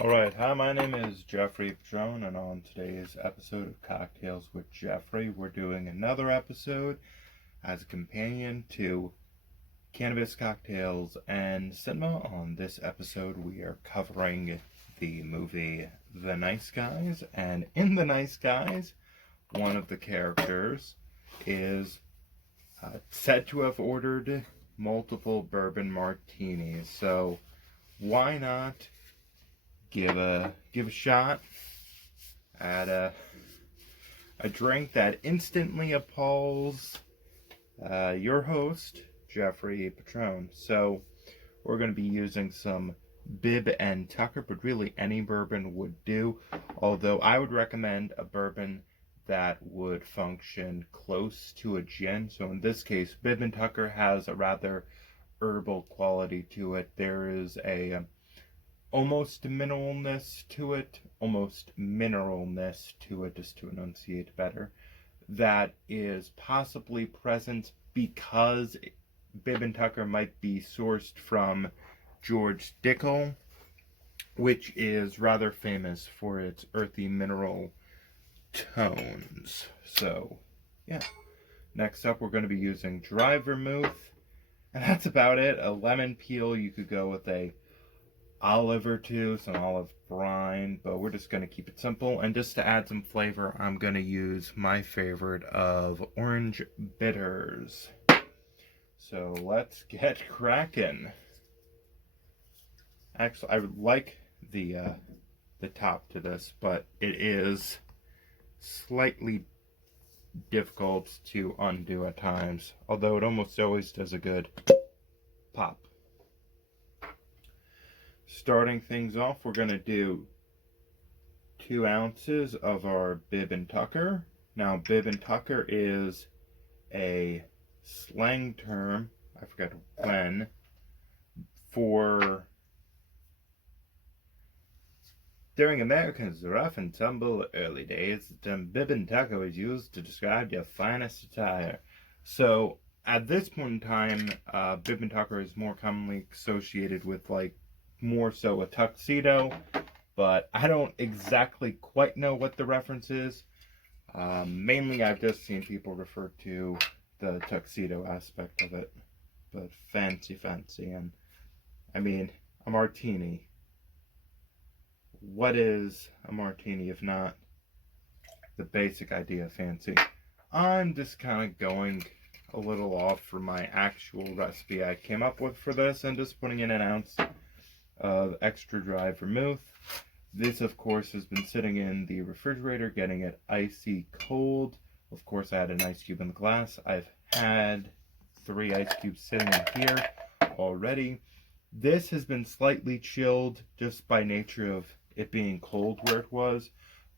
Alright, hi, my name is Jeffrey Patron, and on today's episode of Cocktails with Jeffrey, we're doing another episode as a companion to cannabis cocktails and cinema. On this episode, we are covering the movie The Nice Guys, and in The Nice Guys, one of the characters is said to have ordered multiple bourbon martinis, so why not give a shot at a drink that instantly appalls your host, Jeffrey Patron. So we're going to be using some Bib and Tucker, but really any bourbon would do, although I would recommend a bourbon that would function close to a gin. So in this case, Bib and Tucker has a rather herbal quality to it. There is a almost mineralness to it, just to enunciate better, that is possibly present because Bib and Tucker might be sourced from George Dickel, which is rather famous for its earthy mineral tones. So, yeah. Next up, we're going to be using Dry Vermouth, and that's about it. A lemon peel. You could go with a olive or two, some olive brine, but we're just going to keep it simple. And just to add some flavor, I'm going to use my favorite of orange bitters. So let's get cracking. Actually, I would like the top to this, but it is slightly difficult to undo at times, although it almost always does a good pop. Starting things off, we're going to do 2 ounces of our Bib and Tucker. Now, Bib and Tucker is a slang term, I forget when, for during America's rough and tumble early days, the term Bib and Tucker was used to describe your finest attire. So, at this point in time, Bib and Tucker is more commonly associated with, more so a tuxedo, but I don't exactly quite know what the reference is. Mainly I've just seen people refer to the tuxedo aspect of it, but fancy, and I mean, a martini. What is a martini if not the basic idea of fancy? I'm just kind of going a little off from my actual recipe I came up with for this and just putting in 1 ounce of extra dry vermouth. This, of course, has been sitting in the refrigerator, getting it icy cold. Of course, I had an ice cube in the glass. I've had 3 ice cubes sitting in here already. This has been slightly chilled just by nature of it being cold where it was.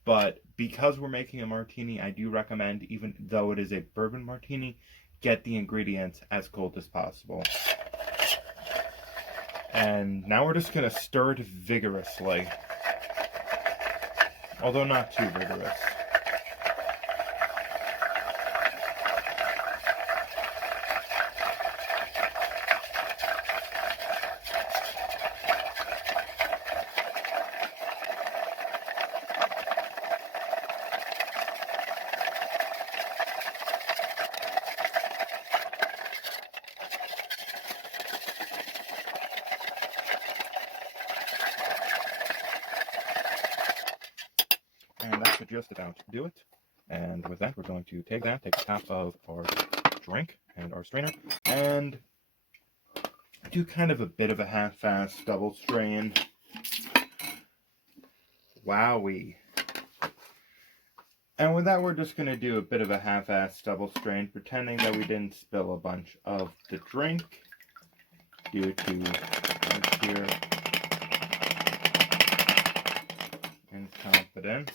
But because we're making a martini, I do recommend, even though it is a bourbon martini, get the ingredients as cold as possible. And now we're just going to stir it vigorously, although not too vigorous. And that should just about do it. And with that, we're going to take the top of our drink and our strainer, and do kind of a bit of a half-assed double strain. Wowee. And with that, we're just going to do a bit of a half-assed double strain, pretending that we didn't spill a bunch of the drink due to sheer incompetence.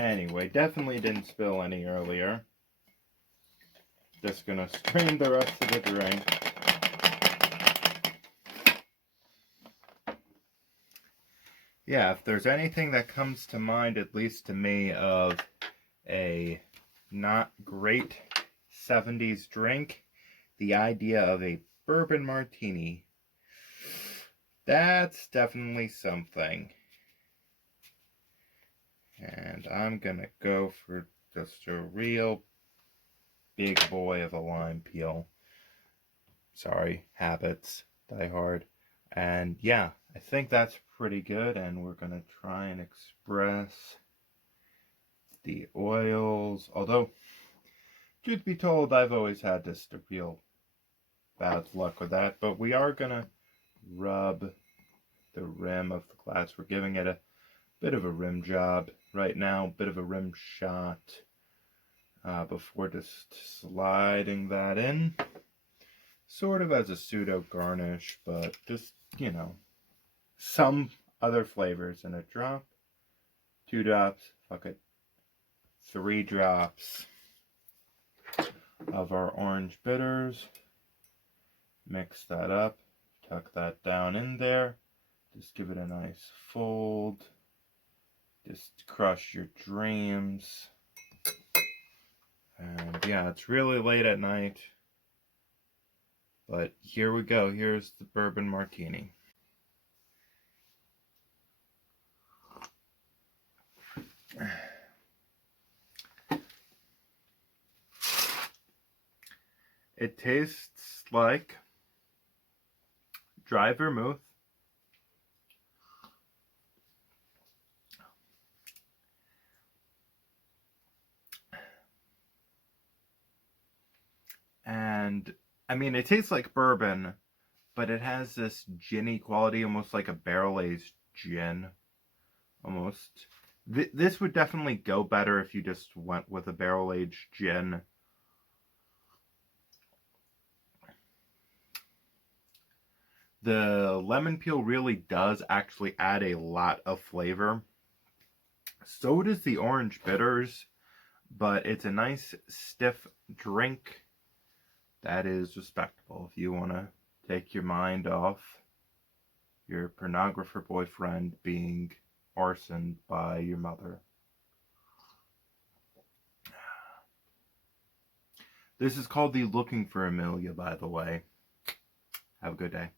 Anyway, definitely didn't spill any earlier. Just gonna strain the rest of the drink. Yeah, if there's anything that comes to mind, at least to me, of a not great 70s drink, the idea of a bourbon martini, that's definitely something. And I'm gonna go for just a real big boy of a lime peel. Sorry, habits die hard. And yeah, I think that's pretty good, and we're gonna try and express the oils. Although, truth be told, I've always had just a real bad luck with that, but we are gonna rub the rim of the glass. We're giving it a bit of a rim job right now, bit of a rim shot before just sliding that in. Sort of as a pseudo garnish, but just, you know, some other flavors in a drop. 2 drops, fuck it. 3 drops of our orange bitters. Mix that up, tuck that down in there. Just give it a nice fold. Just crush your dreams. And yeah, it's really late at night. But here we go. Here's the bourbon martini. It tastes like dry vermouth. And I mean, it tastes like bourbon, but it has this ginny quality, almost like a barrel-aged gin. Almost. This would definitely go better if you just went with a barrel-aged gin. The lemon peel really does actually add a lot of flavor. So does the orange bitters, but it's a nice stiff drink that is respectable if you want to take your mind off your pornographer boyfriend being arsoned by your mother. This is called the Looking for Amelia, by the way. Have a good day.